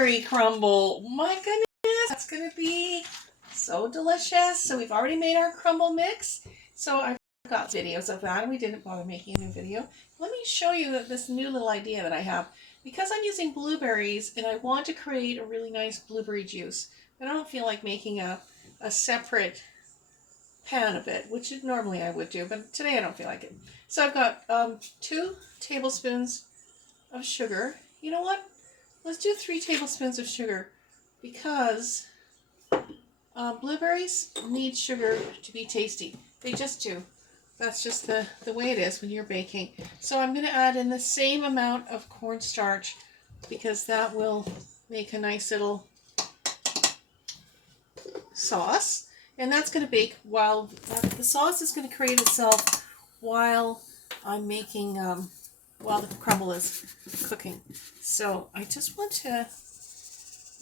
blueberry crumble. My goodness, that's going to be so delicious. So we've already made our crumble mix. So I've got videos of that, and we didn't bother making a new video. Let me show you this new little idea that I have. Because I'm using blueberries and I want to create a really nice blueberry juice, but I don't feel like making a separate pan of it, which normally I would do, but today I don't feel like it. So I've got 2 tablespoons of sugar. You know what? Let's do 3 tablespoons of sugar because blueberries need sugar to be tasty. They just do. That's just the way it is when you're baking. So I'm going to add in the same amount of cornstarch because that will make a nice little sauce. And that's going to bake while the sauce is going to create itself while I'm making, while the crumble is cooking. So I just want to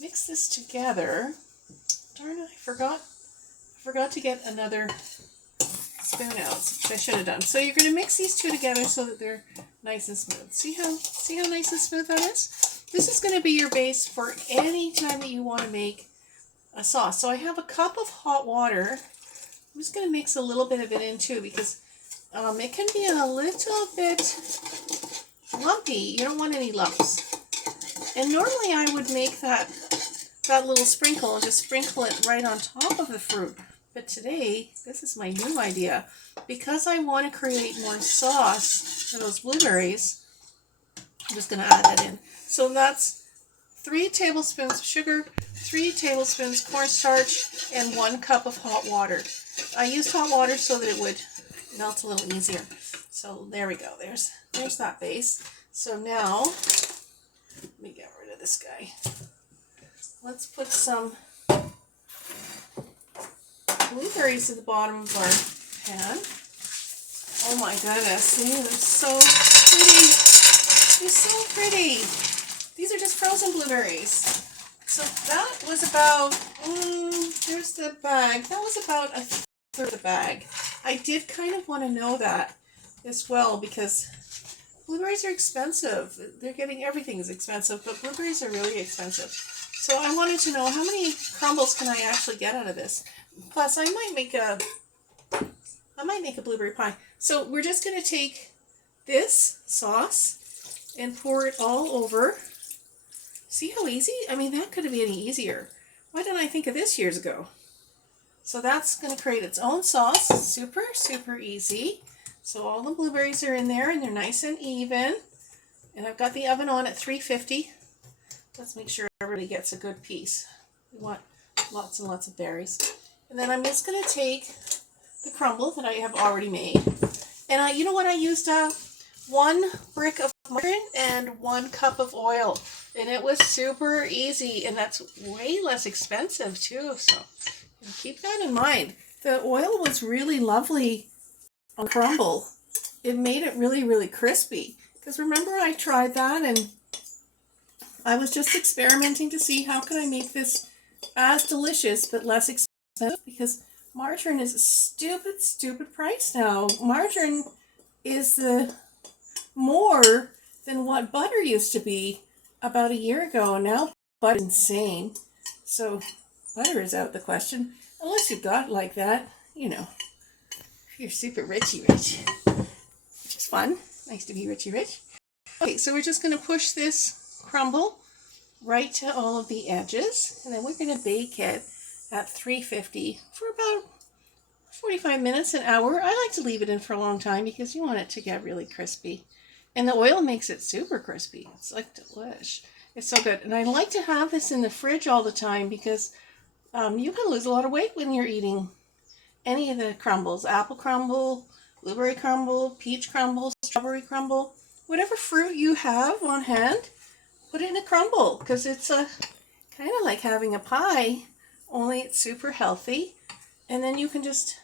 mix this together. Darn it, I forgot to get another spoon out, which I should have done. So you're going to mix these two together so that they're nice and smooth. See how nice and smooth that is? This is going to be your base for any time that you want to make a sauce. So I have a cup of hot water. I'm just going to mix a little bit of it in too because it can be a little bit lumpy. You don't want any lumps. And normally I would make that little sprinkle and just sprinkle it right on top of the fruit. But today, this is my new idea. Because I want to create more sauce for those blueberries, I'm just going to add that in. So that's 3 tablespoons of sugar, 3 tablespoons cornstarch, and 1 cup of hot water. I used hot water so that it would melt a little easier. So there we go. There's that base. So now, let me get rid of this guy. Let's put some blueberries at the bottom of our pan. Oh my goodness, they're so pretty. They're so pretty. These are just frozen blueberries. So that was about, there's the bag. That was about a third of the bag. I did kind of want to know that as well because blueberries are expensive. Everything is expensive, but blueberries are really expensive. So I wanted to know how many crumbles can I actually get out of this. Plus, I might make a blueberry pie. So we're just going to take this sauce and pour it all over. See how easy? I mean, that couldn't be any easier. Why didn't I think of this years ago? So that's going to create its own sauce. Super, super easy. So all the blueberries are in there and they're nice and even. And I've got the oven on at 350. Let's make sure everybody gets a good piece. We want lots and lots of berries. And then I'm just going to take the crumble that I have already made. And you know what? I used 1 brick of margarine and 1 cup of oil. And it was super easy. And that's way less expensive too. So keep that in mind. The oil was really lovely on crumble. It made it really, really crispy. Because remember I tried that and I was just experimenting to see how can I make this as delicious but less expensive because margarine is a stupid, stupid price now. Margarine is more than what butter used to be about a year ago. Now butter is insane. So butter is out the question. Unless you've got like that, you know, you're super richy rich. Which is fun. Nice to be richy rich. Okay, so we're just going to push this crumble right to all of the edges. And then we're going to bake it at 350 for about 45 minutes, an hour. I like to leave it in for a long time because you want it to get really crispy. And the oil makes it super crispy. It's like delish. It's so good. And I like to have this in the fridge all the time because you can lose a lot of weight when you're eating any of the crumbles. Apple crumble, blueberry crumble, peach crumble, strawberry crumble. Whatever fruit you have on hand, put it in a crumble because it's kind of like having a pie, only it's super healthy. And then you can just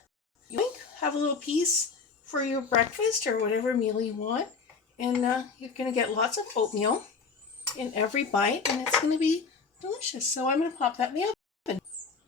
have a little piece for your breakfast or whatever meal you want. And you're going to get lots of oatmeal in every bite and it's going to be delicious. So I'm going to pop that in the oven.